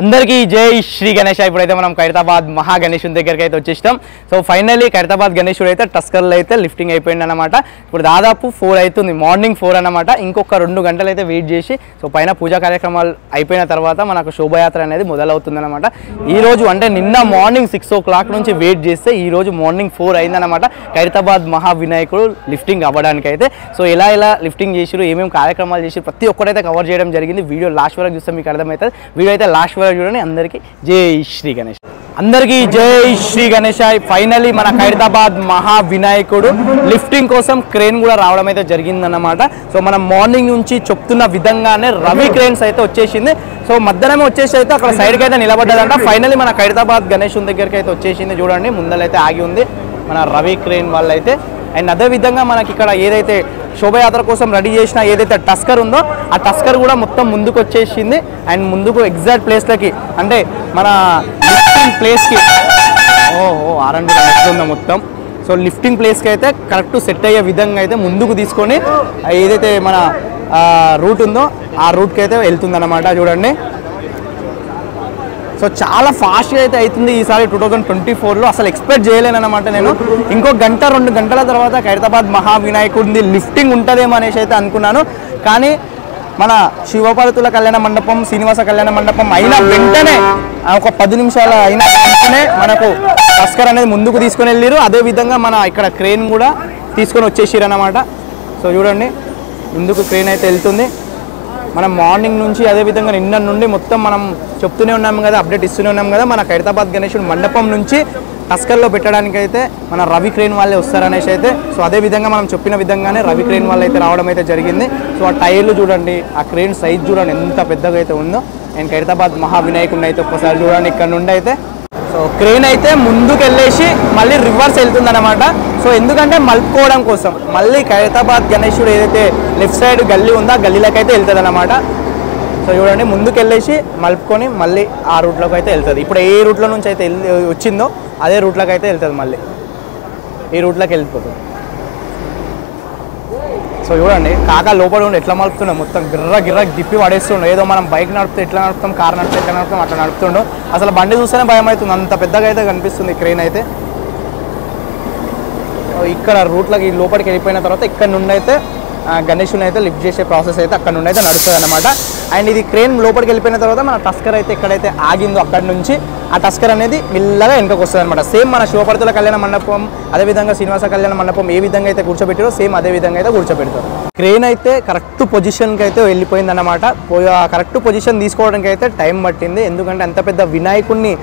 అందరికీ జై శ్రీ గణేష్. ఇప్పుడైతే మనం ఖైరతాబాద్ మహా గణేశుని దగ్గరికి అయితే వచ్చేస్తాం. సో ఫైనల్లీ ఖైరతాబాద్ గణేశుడు అయితే టస్కర్లో అయితే లిఫ్టింగ్ అయిపోయింది అనమాట. ఇప్పుడు దాదాపు 4 అవుతుంది, మార్నింగ్ 4 అనమాట. ఇంకొక 2 గంటలు అయితే వెయిట్ చేసి సో పైన పూజా కార్యక్రమాలు అయిపోయిన తర్వాత మనకు శోభయాత్ర అనేది మొదలవుతుంది అనమాట. ఈరోజు అంటే నిన్న మార్నింగ్ 6 o'clock నుంచి వెయిట్ చేస్తే ఈరోజు మార్నింగ్ 4 అయిందనమాట ఖైరతాబాద్ మహా వినాయకుడు లిఫ్టింగ్ అవ్వడానికి అయితే. సో ఎలా లిఫ్టింగ్ చేసిరు, ఏమేమి కార్యక్రమాలు చేసి ప్రతి ఒక్కరైతే కవర్ చేయడం జరిగింది. వీడియో లాస్ట్ వరకు చూస్తే మీకు అర్థమవుతుంది. వీడియో అయితే లాస్ట్ చూడండి. అందరికీ జై శ్రీ గణేష్. అందరికీ జై శ్రీ గణేష్. ఫైనలీ మన ఖైరతాబాద్ మహా వినాయకుడు లిఫ్టింగ్ కోసం క్రేన్ కూడా రావడం అయితే జరిగిందన్నమాట. సో మనం మార్నింగ్ నుంచి చెప్తున్న విధంగానే రవి క్రేన్స్ అయితే వచ్చేసింది. సో మధ్యాహ్నమే వచ్చేసి అయితే అక్కడ సైడ్కి అయితే నిలబడ్డదంట. ఫైనలీ మన ఖైరతాబాద్ గణేశుని దగ్గరికి అయితే వచ్చేసింది. చూడండి ముందలైతే ఆగి ఉంది మన రవి క్రేన్ వాళ్ళైతే. అండ్ అదేవిధంగా మనకి ఇక్కడ ఏదైతే శోభయాత్ర కోసం రెడీ చేసిన ఏదైతే టస్కర్ ఉందో ఆ టస్కర్ కూడా మొత్తం ముందుకు వచ్చేసింది. అండ్ ముందుకు ఎగ్జాక్ట్ ప్లేస్లకి అంటే మన లిఫ్టింగ్ ప్లేస్కి ఆరండి ఉందో మొత్తం. సో లిఫ్టింగ్ ప్లేస్కి అయితే కరెక్ట్ సెట్ అయ్యే విధంగా అయితే ముందుకు తీసుకొని ఏదైతే మన రూట్ ఉందో ఆ రూట్కి అయితే వెళ్తుందన్నమాట. చూడండి సో చాలా ఫాస్ట్గా అయితే అవుతుంది ఈసారి 2024లో. అసలు ఎక్స్పెక్ట్ చేయలేనమాట నేను. ఇంకో 1-2 గంటల తర్వాత ఖైరతాబాద్ మహా వినాయకుడిది లిఫ్టింగ్ ఉంటుందేమో అనేసి అయితే అనుకున్నాను. కానీ మన శివపార్వతుల కళ్యాణ మండపం, శ్రీనివాస కళ్యాణ మండపం అయిన వెంటనే ఒక 10 నిమిషాలు అయిన వెంటనే మనకు టస్కర్ అనేది ముందుకు తీసుకొని వెళ్ళారు. అదేవిధంగా మన ఇక్కడ క్రేన్ కూడా తీసుకొని వచ్చేసారు అన్నమాట. సో చూడండి ముందుకు క్రేన్ అయితే వెళ్తుంది. మనం మార్నింగ్ నుంచి అదేవిధంగా నిన్న నుండి మొత్తం మనం చెప్తూనే ఉన్నాము కదా, అప్డేట్ ఇస్తూనే ఉన్నాం కదా. మన ఖైరతాబాద్ గణేశుడు మండపం నుంచి టస్కర్లో పెట్టడానికి అయితే మన రవి క్రేన్ వాళ్ళే వస్తారనేసి అయితే. సో అదేవిధంగా మనం చెప్పిన విధంగానే రవి క్రేన్ వాళ్ళు అయితే రావడం అయితే జరిగింది. సో ఆ టైర్లు చూడండి, ఆ క్రేన్ సైజ్ చూడండి ఎంత పెద్దగా అయితే ఉందో. అండ్ ఖైరతాబాద్ మహా వినాయకుడిని అయితే ఒక్కసారి చూడండి ఇక్కడ నుండి అయితే. సో క్రేన్ అయితే ముందుకు వెళ్ళేసి మళ్ళీ రివర్స్ వెళ్తుందన్నమాట. సో ఎందుకంటే మలుపుకోవడం కోసం మళ్ళీ ఖైరతాబాద్ గణేశుడు ఏదైతే లెఫ్ట్ సైడ్ గల్లీ ఉందో ఆ గల్లీలోకి అయితే వెళ్తుంది అన్నమాట. సో చూడండి ముందుకు వెళ్ళేసి మలుపుకొని మళ్ళీ ఆ రూట్లోకి అయితే వెళ్తుంది. ఇప్పుడు ఏ రూట్లో నుంచి అయితే వచ్చిందో అదే రూట్లోకి అయితే వెళ్తుంది, మళ్ళీ ఈ రూట్లోకి వెళ్ళిపోతుంది. సో చూడండి కాకా లోపల ఉండి ఎట్లా మలుపుతుండో మొత్తం గిర్ర దిప్పి పడేస్తుండో. ఏదో మనం బైక్ నడిపితే ఎట్లా నడుపుతాం, కార్ నడిపితే ఎట్లా నడుపుతాం అట్లా నడుపుతుండో. అసలు బండి చూస్తేనే భయం అవుతుంది, అంత పెద్దగా అయితే కనిపిస్తుంది క్రేన్ అయితే. ఇక్కడ రూట్లకి లోపలికి వెళ్ళిపోయిన తర్వాత ఇక్కడ నుండి అయితే గణేశుని అయితే లిఫ్ట్ చేసే ప్రాసెస్ అయితే అక్కడ నుండి అయితే నడుస్తుంది అనమాట. అండ్ ఇది క్రేన్ లోపలికి వెళ్ళిపోయిన తర్వాత మన టస్కర్ అయితే ఎక్కడైతే ఆగిందో అక్కడ నుంచి ఆ టస్కర్ అనేది మెల్లగా వెనకకు వస్తుంది అనమాట. సేమ్ మన శివపార్వతుల కళ్యాణ మండపం అదేవిధంగా శ్రీనివాస కళ్యాణ మండపం ఏ విధంగా అయితే కూర్చోబెట్టారో సేమ్ అదే విధంగా అయితే కూర్చోబెడతారు. క్రేన్ అయితే కరెక్ట్ పొజిషన్కి అయితే వెళ్ళిపోయింది అనమాట. కరెక్ట్ పొజిషన్ తీసుకోవడానికి అయితే టైం పట్టింది. ఎందుకంటే అంత పెద్ద వినాయకుడిని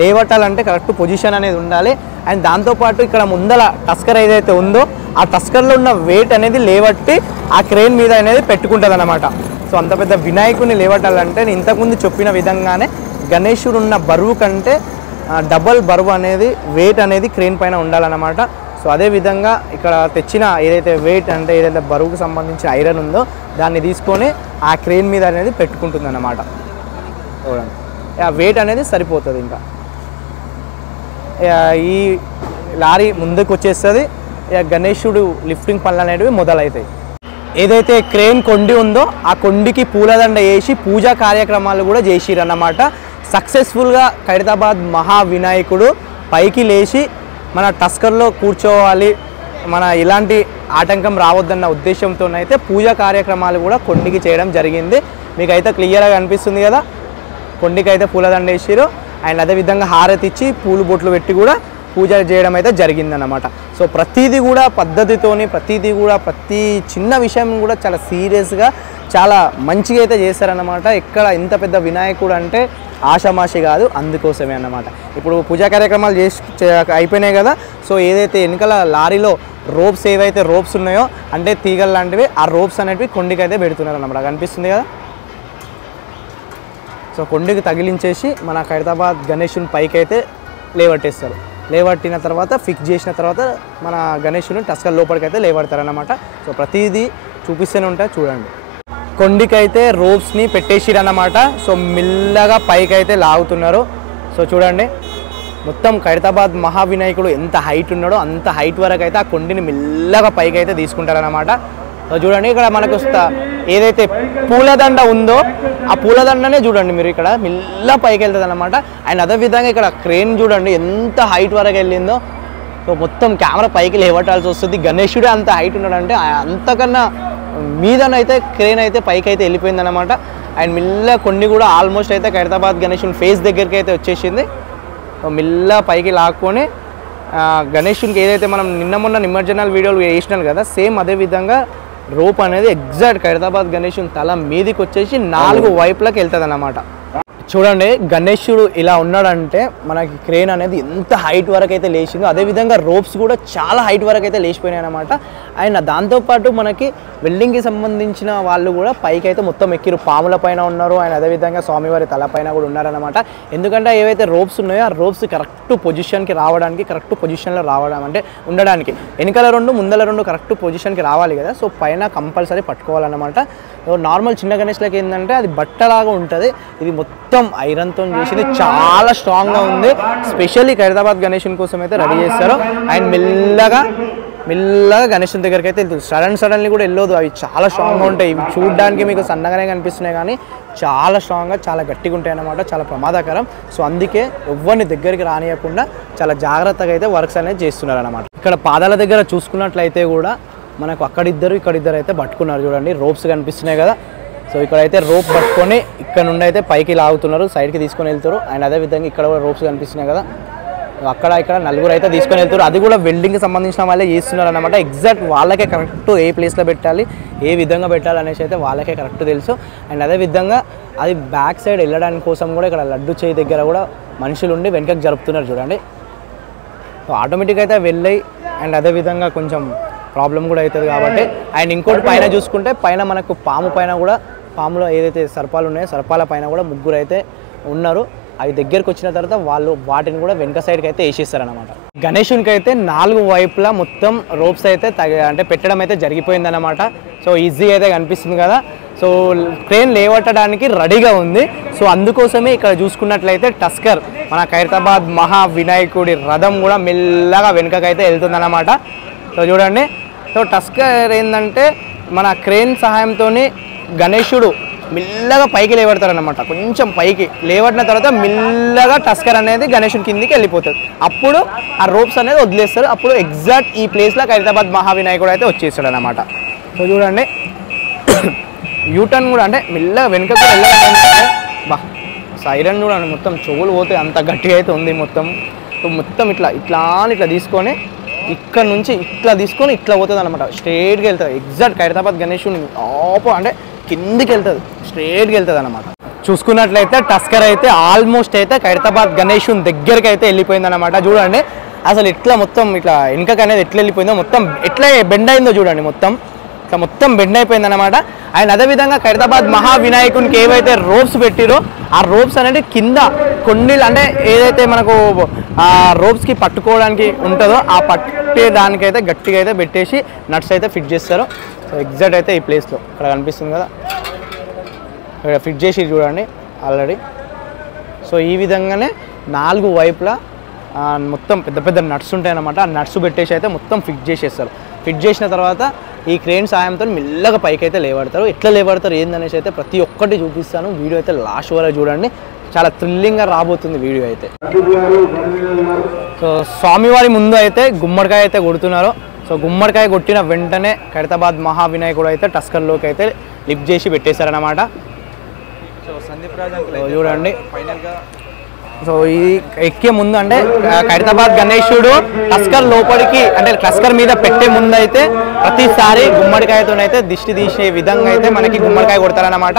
లేవటాలంటే కరెక్ట్ పొజిషన్ అనేది ఉండాలి. అండ్ దాంతోపాటు ఇక్కడ ముందల టస్కర్ ఏదైతే ఉందో ఆ టస్కర్లో ఉన్న వెయిట్ అనేది లేవట్టి ఆ క్రేన్ మీద అనేది పెట్టుకుంటుంది అనమాట. సో అంత పెద్ద వినాయకుడిని లేవటాలంటే నేను ఇంతకుముందు చెప్పిన విధంగానే గణేశుడు ఉన్న బరువు కంటే డబల్ బరువు అనేది వెయిట్ అనేది క్రేన్ పైన ఉండాలన్నమాట. సో అదేవిధంగా ఇక్కడ తెచ్చిన ఏదైతే వెయిట్ అంటే ఏదైతే బరువుకు సంబంధించిన ఐరన్ ఉందో దాన్ని తీసుకొని ఆ క్రేన్ మీద అనేది పెట్టుకుంటుంది అన్నమాట. చూడండి ఆ వెయిట్ అనేది సరిపోతుంది. ఇంకా ఈ లారీ ముందుకు వచ్చేస్తుంది. గణేశుడు లిఫ్టింగ్ పనులు అనేవి మొదలవుతాయి. ఏదైతే క్రేన్ కొండి ఉందో ఆ కొండికి పూలదండ వేసి పూజా కార్యక్రమాలు కూడా చేసిరన్నమాట. సక్సెస్ఫుల్గా ఖైరతాబాద్ మహా వినాయకుడు పైకి లేచి మన టస్కర్లో కూర్చోవాలి, మన ఇలాంటి ఆటంకం రావద్దన్న ఉద్దేశంతోనైతే పూజా కార్యక్రమాలు కూడా కొండికి చేయడం జరిగింది. మీకు అయితే క్లియర్గా కనిపిస్తుంది కదా, కొండికి అయితే పూలదండ వేసిరు. అండ్ అదేవిధంగా హారతి ఇచ్చి పూలు బొట్లు పెట్టి కూడా పూజ చేయడం అయితే జరిగిందన్నమాట. సో ప్రతిదీ కూడా పద్ధతితోని ప్రతి చిన్న విషయం కూడా చాలా సీరియస్గా చాలా మంచిగా అయితే చేశారన్నమాట. ఇక్కడ ఇంత పెద్ద వినాయకుడు అంటే ఆషామాషి కాదు, అందుకోసమే అన్నమాట. ఇప్పుడు పూజా కార్యక్రమాలు అయిపోయినాయి కదా. సో ఏదైతే వెనకాల లారీలో రోప్స్ ఏవైతే రోప్స్ ఉన్నాయో అంటే తీగలు లాంటివి ఆ రోప్స్ అనేవి కొండికి అయితే పెడుతున్నారు అన్నమాట. కనిపిస్తుంది కదా. సో కొండికి తగిలించేసి మన ఖైరతాబాద్ గణేశుని పైకి అయితే లేవట్టేస్తారు. లేవట్టిన తర్వాత ఫిక్స్ చేసిన తర్వాత మన గణేశుని టస్కర్ లోపలికి అయితే లేవడతారన్నమాట. సో ప్రతిదీ చూపిస్తూనే ఉంటాయి చూడండి. కొండికి అయితే రోప్స్ని పెట్టేసిరన్నమాట. సో మెల్లగా పైకి అయితే లాగుతున్నారు. సో చూడండి మొత్తం ఖైరతాబాద్ మహా వినాయకుడు ఎంత హైట్ ఉన్నాడో అంత హైట్ వరకు అయితే ఆ కొండిని మెల్లగా పైకి అయితే తీసుకుంటారన్నమాట. చూడండి ఇక్కడ మనకు ఏదైతే పూలదండ ఉందో ఆ పూలదండనే చూడండి మీరు ఇక్కడ మెల్ల పైకి వెళ్తుంది అనమాట. అండ్ అదేవిధంగా ఇక్కడ క్రేన్ చూడండి ఎంత హైట్ వరకు వెళ్ళిందో. సో మొత్తం కెమెరా పైకి లేవటాల్సి వస్తుంది. గణేశుడే అంత హైట్ ఉన్నాడంటే అంతకన్నా మీదనైతే క్రేన్ అయితే పైకి అయితే వెళ్ళిపోయింది అనమాట. అండ్ మెల్ల కొన్ని కూడా ఆల్మోస్ట్ అయితే ఖైరతాబాద్ గణేశుని ఫేస్ దగ్గరికి అయితే వచ్చేసింది. మెల్ల పైకి లాక్కొని గణేశునికి ఏదైతే మనం మొన్న నిమజ్జనాల వీడియోలు వేసినాం కదా, సేమ్ అదే విధంగా రోప్ అనేది ఎగ్జాక్ట్ ఖైరతాబాద్ గణేశుని తల మీదికి వచ్చేసి 4 వైపులకు వెళ్తుంది అన్నమాట. చూడండి గణేశుడు ఇలా ఉన్నాడంటే మనకి క్రేన్ అనేది ఎంత హైట్ వరకు అయితే లేచిందో, అదేవిధంగా రోప్స్ కూడా చాలా హైట్ వరకు అయితే లేచిపోయినాయి అనమాట. అండ్ దాంతోపాటు మనకి వెల్డింగ్కి సంబంధించిన వాళ్ళు కూడా పైకి అయితే మొత్తం ఎక్కిరు, పాముల పైన ఉన్నారు. అండ్ అదేవిధంగా స్వామివారి తల పైన కూడా ఉన్నారనమాట. ఎందుకంటే ఏవైతే రోప్స్ ఉన్నాయో ఆ రోప్స్ కరెక్ట్ పొజిషన్కి రావడానికి, కరెక్ట్ పొజిషన్లో రావడం అంటే ఉండడానికి వెనకాల 2 ముందల 2 కరెక్ట్ పొజిషన్కి రావాలి కదా. సో పైన కంపల్సరీ పట్టుకోవాలన్నమాట. నార్మల్ చిన్న గణేష్లకి ఏంటంటే అది బట్టలాగా ఉంటుంది, ఇది మొత్తం ఐరన్తో చేసింది, చాలా స్ట్రాంగ్గా ఉంది. స్పెషల్లీ ఖైరతాబాద్ గణేశుని కోసం అయితే రెడీ చేస్తారు. అండ్ మెల్లగా గణేశుని దగ్గరికి అయితే వెళ్తుంది. సడన్లీ కూడా వెళ్ళదు, అవి చాలా స్ట్రాంగ్గా ఉంటాయి. ఇవి చూడడానికి మీకు సన్నగానే కనిపిస్తున్నాయి కానీ చాలా స్ట్రాంగ్గా చాలా గట్టిగా ఉంటాయి అన్నమాట, చాలా ప్రమాదకరం. సో అందుకే ఎవరిని దగ్గరికి రానియకుండా చాలా జాగ్రత్తగా అయితే వర్క్స్ అనేది చేస్తున్నారు అన్నమాట. ఇక్కడ పాదాల దగ్గర చూసుకున్నట్లయితే కూడా మనకు అక్కడిద్దరు ఇక్కడిద్దరు అయితే పట్టుకున్నారు. చూడండి రోప్స్ కనిపిస్తున్నాయి కదా. సో ఇక్కడైతే రోప్ పట్టుకొని ఇక్కడ నుండి అయితే పైకి లాగుతున్నారు, సైడ్కి తీసుకొని వెళ్తారు. అండ్ అదేవిధంగా ఇక్కడ కూడా రోప్స్ కనిపిస్తున్నాయి కదా, ఇక్కడ 4 అయితే తీసుకొని వెళ్తారు. అది కూడా వెల్డింగ్కి సంబంధించిన వాళ్ళే చేస్తున్నారు అనమాట. ఎగ్జాక్ట్ వాళ్ళకే కరెక్ట్ ఏ ప్లేస్లో పెట్టాలి, ఏ విధంగా పెట్టాలి అనేసి అయితే వాళ్ళకే కరెక్ట్ తెలుసు. అండ్ అదేవిధంగా అది బ్యాక్ సైడ్ వెళ్ళడానికి కోసం కూడా ఇక్కడ లడ్డు చేయి దగ్గర కూడా మనుషులు ఉండి వెనకకి జరుపుతున్నారు చూడండి. సో ఆటోమేటిక్గా అయితే వెళ్ళాయి. అండ్ అదేవిధంగా కొంచెం ప్రాబ్లం కూడా అవుతుంది కాబట్టి. అండ్ ఇంకోటి పైన చూసుకుంటే పైన మనకు పాములో ఏదైతే సర్పాలు ఉన్నాయో సర్పాల పైన కూడా 3 అయితే ఉన్నారు. అవి దగ్గరికి వచ్చిన తర్వాత వాళ్ళు వాటిని కూడా వెనక సైడ్కి అయితే వేసేస్తారనమాట. గణేశునికి అయితే 4 వైపులా మొత్తం రోప్స్ అయితే అంటే పెట్టడం అయితే జరిగిపోయిందన్నమాట. సో ఈజీ అయితే కనిపిస్తుంది కదా. సో ట్రైన్ లేవట్టడానికి రెడీగా ఉంది. సో అందుకోసమే ఇక్కడ చూసుకున్నట్లయితే టస్కర్ మన ఖైరతాబాద్ మహా వినాయకుడి రథం కూడా మెల్లగా వెనుకకైతే వెళ్తుందన్నమాట. సో చూడండి, సో టస్కర్ ఏంటంటే మన క్రేన్ సహాయంతో గణేశుడు మెల్లగా పైకి లేవడతారనమాట. కొంచెం పైకి లేవడిన తర్వాత మెల్లగా టస్కర్ అనేది గణేశుని కిందికి వెళ్ళిపోతుంది. అప్పుడు ఆ రోప్స్ అనేది వదిలేస్తారు. అప్పుడు ఎగ్జాక్ట్ ఈ ప్లేస్లో ఖైరతాబాద్ మహావినాయకుడు అయితే వచ్చేస్తాడు అనమాట. సో చూడండి యూటర్న్ కూడా అంటే మెల్లగా వెనుకకు వెళ్ళాలంటే సైరన్ చూడండి, మొత్తం చెవులు పోతే అంత గట్టిగా అయితే ఉంది మొత్తం. సో మొత్తం ఇట్లా తీసుకొని ఇక్కడ నుంచి ఇట్లా తీసుకొని ఇట్లా పోతుంది అనమాట. స్ట్రేట్గా వెళ్తుంది. ఎగ్జాక్ట్ ఖైరతాబాద్ గణేశుని అంటే కిందికి వెళ్తుంది, స్ట్రేట్గా వెళ్తుంది అనమాట. చూసుకున్నట్లయితే టస్కర్ అయితే ఆల్మోస్ట్ అయితే ఖైరతాబాద్ గణేశుని దగ్గరికి అయితే వెళ్ళిపోయింది అనమాట. చూడండి అసలు ఇట్లా మొత్తం ఇట్లా వెనుకకి అనేది ఎట్లా వెళ్ళిపోయిందో, మొత్తం ఎట్లా బెండ్ అయిందో చూడండి, మొత్తం బెండ్ అయిపోయింది అనమాట. అండ్ అదేవిధంగా ఖైరతాబాద్ మహావినాయకునికి ఏవైతే రోప్స్ పెట్టిరో ఆ రోప్స్ అనేది కింద కొన్ని అంటే ఏదైతే మనకు ఆ రోప్స్కి పట్టుకోవడానికి ఉంటుందో ఆ పట్టే దానికైతే గట్టిగా అయితే పెట్టేసి నట్స్ అయితే ఫిట్ చేస్తారు. సో ఎగ్జాక్ట్ అయితే ఈ ప్లేస్లో ఇక్కడ కనిపిస్తుంది కదా, ఇక్కడ ఫిట్ చేసి చూడండి ఆల్రెడీ. సో ఈ విధంగానే 4 వైపులా మొత్తం పెద్ద నట్స్ ఉంటాయన్నమాట. ఆ నట్స్ పెట్టేసి అయితే మొత్తం ఫిట్ చేసేస్తారు. ఫిట్ చేసిన తర్వాత ఈ క్రేన్ సాయంతో మెల్లగా పైకి అయితే లేవడతారు. ఎట్లా లేవడతారు ఏందనేసి అయితే ప్రతి ఒక్కటి చూపిస్తాను. వీడియో అయితే లాస్ట్ వరకు చూడండి, చాలా థ్రిల్లింగ్గా రాబోతుంది వీడియో అయితే. సో స్వామివారి ముందు అయితే గుమ్మడికాయ అయితే కొడుతున్నారు. సో గుమ్మడికాయ కొట్టిన వెంటనే ఖైరతాబాద్ మహావినాయకుడు అయితే టస్కర్లోకి అయితే లిఫ్ట్ చేసి పెట్టేశారనమాట. చూడండి సో ఇది ఎక్కే ముందు అంటే ఖైరతాబాద్ గణేశుడు టస్కర్ లోపలికి అంటే టస్కర్ మీద పెట్టే ముందు అయితే ప్రతిసారి గుమ్మడికాయతోనైతే దిష్టి తీసే విధంగా అయితే మనకి గుమ్మడికాయ కొడతారనమాట.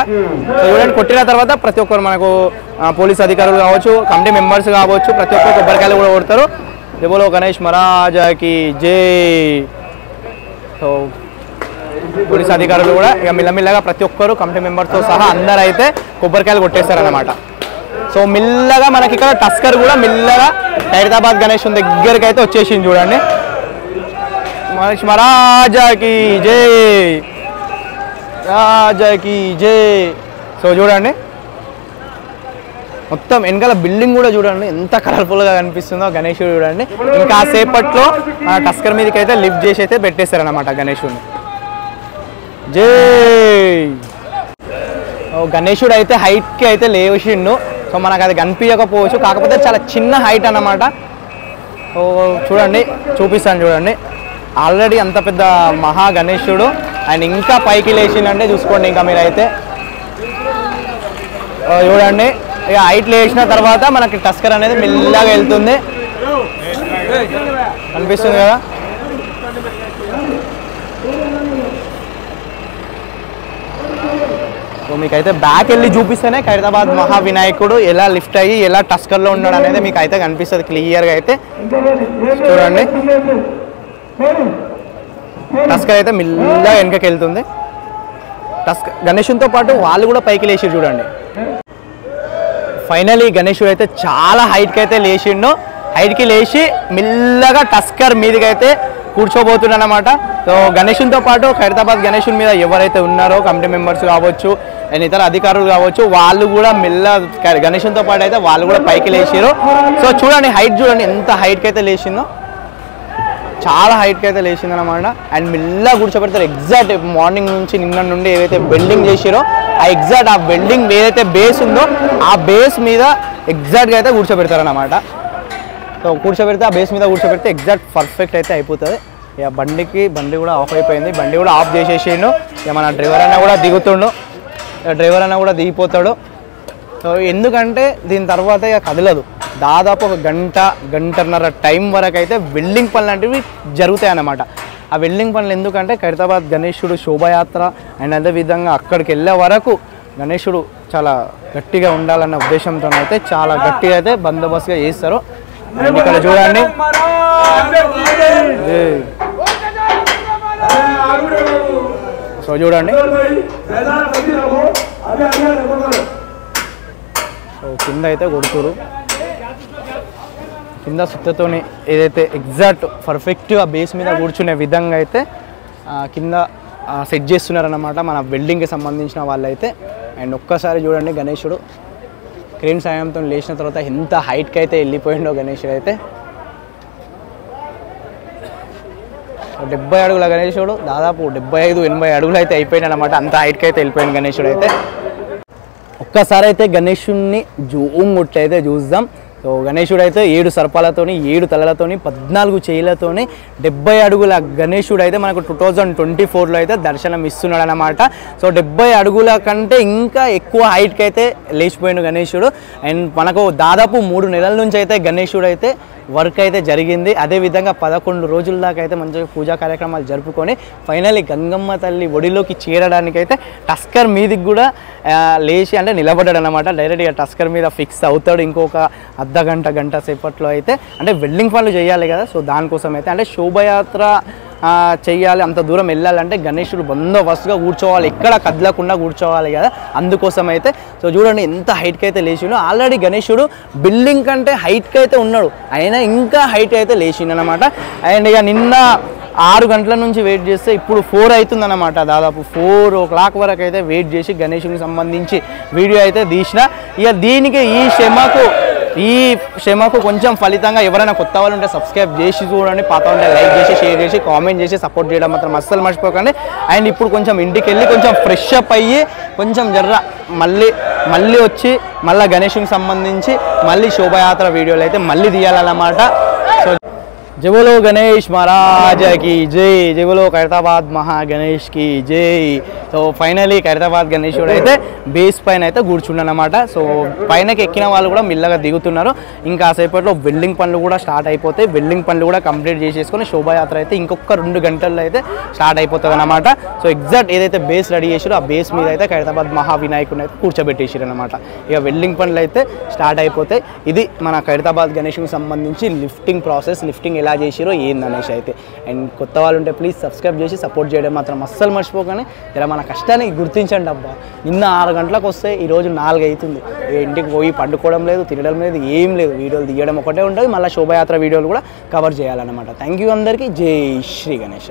సో చూడండి కొట్టిన తర్వాత ప్రతి ఒక్కరు మనకు పోలీస్ అధికారులు కావచ్చు, కమిటీ మెంబర్స్ కావచ్చు, ప్రతి ఒక్కరు కొబ్బరికాయలు కూడా కొడతారు. బోలో గణేష్ మహారాజాకి జై. సో పోలీస్ అధికారులు కూడా ఇక మెల్లమెల్లగా ప్రతి ఒక్కరు కమిటీ మెంబర్స్తో సహా అందరూ అయితే కొబ్బరికాయలు కొట్టేస్తారనమాట. సో మెల్లగా మనకి ఇక్కడ టస్కర్ కూడా మెల్లగా ఖైరతాబాద్ గణేశుని దగ్గరికి అయితే వచ్చేసింది. చూడండి గణేష్ మహారాజాకి జై, రాజాకి జై. సో చూడండి మొత్తం వెనకాల బిల్డింగ్ కూడా చూడండి ఎంత కలర్ఫుల్గా కనిపిస్తుందో గణేశుడు చూడండి. ఇంకా సేపట్లో టస్కర్ మీదకి అయితే లిఫ్ట్ చేసి అయితే పెట్టేస్తారనమాట గణేశుడిని. జై. గణేశుడు అయితే హైట్కి అయితే లేచిండు. సో మనకు అది కనిపించకపోవచ్చు, కాకపోతే చాలా చిన్న హైట్ అన్నమాట. సో చూడండి, చూపిస్తాను చూడండి. ఆల్రెడీ అంత పెద్ద మహా గణేశుడు అండ్ ఇంకా పైకి లేచిందంటే చూసుకోండి. ఇంకా మీరైతే చూడండి, ఇక హైట్ లేచిన తర్వాత మనకి టస్కర్ అనేది మెల్లగా వెళ్తుంది, అనిపిస్తుంది కదా. సో మీకైతే బ్యాక్ వెళ్ళి చూపిస్తేనే ఖైరతాబాద్ మహా వినాయకుడు ఎలా లిఫ్ట్ అయ్యి ఎలా టస్కర్లో ఉన్నాడు అనేది మీకు అయితే కనిపిస్తుంది క్లియర్గా. అయితే చూడండి, టస్కర్ అయితే మెల్లగా వెనకకి వెళ్తుంది. టస్కర్ గణేశునితో పాటు వాళ్ళు కూడా పైకి లేచి చూడండి. ఫైనలీ గణేశుడు అయితే చాలా హైట్కి అయితే లేచిండు. హైట్కి లేచి మెల్లగా టస్కర్ మీదకి అయితే కూర్చోబోతున్నాడు అన్నమాట. సో గణేశునితో పాటు ఖైరతాబాద్ గణేశుని మీద ఎవరైతే ఉన్నారో కమిటీ మెంబర్స్ కావచ్చు అండ్ ఇతర అధికారులు కావచ్చు, వాళ్ళు కూడా మెల్ల గణేశునితో పాటు అయితే వాళ్ళు కూడా పైకి లేచారు. సో చూడండి, హైట్ చూడండి ఎంత హైట్కి అయితే లేచిందో, చాలా హైట్కి అయితే లేచింది అనమాట. అండ్ మెల్లగా కూర్చోబెడతారు. ఎగ్జాక్ట్ మార్నింగ్ నుంచి నిన్న నుండి ఏదైతే వెల్డింగ్ చేసారో ఆ ఎగ్జాక్ట్ ఆ వెల్డింగ్ ఏదైతే బేస్ ఉందో ఆ బేస్ మీద ఎగ్జాక్ట్గా అయితే కూర్చోబెడతారు అనమాట. సో కూర్చోబెడితే ఆ బేస్ మీద కూర్చోబెడితే ఎగ్జాక్ట్ పర్ఫెక్ట్ అయితే అయిపోతుంది. ఇక బండి కూడా ఆఫ్ అయిపోయింది, బండి కూడా ఆఫ్ చేసేసిండు. ఇక మన డ్రైవర్ అన్న కూడా దిగుతుండు, డ్రైవర్ అన్న కూడా దిగిపోతాడు. సో ఎందుకంటే దీని తర్వాత ఇక కదలదు. దాదాపు ఒక గంటన్నర టైం వరకు అయితే వెల్డింగ్ పనులు లాంటివి జరుగుతాయి అన్నమాట. ఆ వెల్డింగ్ పనులు ఎందుకంటే ఖైరతాబాద్ గణేశుడు శోభయాత్ర అండ్ అదేవిధంగా అక్కడికి వెళ్ళే వరకు గణేశుడు చాలా గట్టిగా ఉండాలన్న ఉద్దేశంతో అయితే చాలా గట్టిగా అయితే బందోబస్తుగా చేస్తారు. ఇక్కడ చూడండి, సో చూడండి, సో కింద అయితే కొడుతురు. కింద సుత్తతోని ఏదైతే ఎగ్జాక్ట్ పర్ఫెక్ట్గా బేస్ మీద కూర్చునే విధంగా అయితే కింద సెట్ చేస్తున్నారన్నమాట మన వెల్డింగ్కి సంబంధించిన వాళ్ళైతే. అండ్ ఒక్కసారి చూడండి, గణేశుడు క్రేన్ సాయంతో లేచిన తర్వాత ఎంత హైట్కి అయితే వెళ్ళిపోయిండో గణేశుడు అయితే. 70 అడుగుల గణేశుడు దాదాపు 75-80 అడుగులు అయితే అయిపోయింది అనమాట. అంత హైట్కి అయితే వెళ్ళిపోయింది గణేశుడు అయితే. ఒక్కసారి అయితే గణేశుడిని జూమ్ కొట్టి అయితే చూద్దాం. సో గణేశుడు అయితే 7 సర్పాలతోని 7 తలలతోని 14 చేయిలతోని 70 అడుగుల గణేశుడు అయితే మనకు 2024లో అయితే దర్శనం ఇస్తున్నాడు అనమాట. సో 70 అడుగుల కంటే ఇంకా ఎక్కువ హైట్కి అయితే లేచిపోయిండు గణేశుడు. అండ్ మనకు దాదాపు 3 నెలల నుంచి అయితే గణేశుడు అయితే వర్క్ అయితే జరిగింది. అదేవిధంగా 11 రోజుల దాకా అయితే మంచిగా పూజా కార్యక్రమాలు జరుపుకొని ఫైనల్లీ గంగమ్మ తల్లి ఒడిలోకి చేరడానికైతే టస్కర్ మీదకి కూడా లేచి అంటే నిలబడ్డాడు అనమాట. డైరెక్ట్గా టస్కర్ మీద ఫిక్స్ అవుతాడు ఇంకొక గంట సేపట్లో అయితే. అంటే వెల్డింగ్ పనులు చేయాలి కదా, సో దానికోసం అయితే అంటే శోభయాత్ర చెయ్యాలి, అంత దూరం వెళ్ళాలంటే గణేశుడు బందోబస్తుగా కూర్చోవాలి, ఎక్కడ కదలకుండా కూర్చోవాలి కదా, అందుకోసం అయితే. సో చూడండి ఎంత హైట్కి అయితే లేచిండు. ఆల్రెడీ గణేశుడు బిల్డింగ్ కంటే హైట్కి అయితే ఉన్నాడు, అయినా ఇంకా హైట్ అయితే లేచిండు అనమాట. అండ్ ఇక నిన్న 6 గంటల నుంచి వెయిట్ చేస్తే ఇప్పుడు 4 అవుతుందన్నమాట. దాదాపు 4 o'clock వరకు అయితే వెయిట్ చేసి గణేశునికి సంబంధించి వీడియో అయితే తీసిన. ఇక దీనికి ఈ శ్రమకు కొంచెం ఫలితంగా ఎవరైనా కొత్త వాళ్ళు ఉంటే సబ్స్క్రైబ్ చేసి చూడండి, పాత ఉంటే లైక్ చేసి షేర్ చేసి కామెంట్ చేసి సపోర్ట్ చేయడం మాత్రం అస్సలు మర్చిపోకండి. అండ్ ఇప్పుడు కొంచెం ఇంటికి వెళ్ళి కొంచెం ఫ్రెష్ అప్ అయ్యి కొంచెం మళ్ళీ వచ్చి మళ్ళీ గణేశునికి సంబంధించి మళ్ళీ శోభయాత్ర వీడియోలు అయితే మళ్ళీ తీయాలన్నమాట. సో జై బోలో గణేష్ మహారాజకి జై, జై బోలో ఖైరతాబాద్ మహా గణేష్ కి జై. సో ఫైనలీ ఖైరతాబాద్ గణేశుడు అయితే బేస్ పైన అయితే కూర్చుండనమాట. సో పైనకి ఎక్కిన వాళ్ళు కూడా మెల్లగా దిగుతున్నారు. ఇంకా సేపట్లో వెల్డింగ్ పనులు కూడా స్టార్ట్ అయిపోతాయి. వెల్డింగ్ పనులు కూడా కంప్లీట్ చేసేసుకొని శోభాయాత్ర అయితే ఇంకొక 2 గంటల్లో అయితే స్టార్ట్ అయిపోతుంది అనమాట. సో ఎగ్జాక్ట్ ఏదైతే బేస్ రెడీ చేసారో ఆ బేస్ మీద అయితే ఖైరతాబాద్ మహా వినాయకుడిని అయితే కూర్చోబెట్టేసారు అనమాట. ఇక వెల్డింగ్ పనులు అయితే స్టార్ట్ అయిపోతాయి. ఇది మన ఖైరతాబాద్ గణేశునికి సంబంధించి లిఫ్టింగ్ ప్రాసెస్, లిఫ్టింగ్ ఎలా చేసిరో ఏందనేసి అయితే. అండ్ కొత్త వాళ్ళు ఉంటే ప్లీజ్ సబ్స్క్రైబ్ చేసి సపోర్ట్ చేయడం మాత్రం అస్సలు మర్చిపోకండి. ఇలా మన కష్టానికి గుర్తించండి అబ్బా. నిన్న 6 గంటలకు వస్తే ఈరోజు 4 అవుతుంది. ఇంటికి పోయి పండుకోవడం లేదు, తినడం లేదు, ఏం లేదు. వీడియోలు తీయడం ఒకటే ఉంటుంది, మళ్ళీ శోభయాత్ర వీడియోలు కూడా కవర్ చేయాలన్నమాట. థ్యాంక్ యూ అందరికీ. జై శ్రీ గణేష.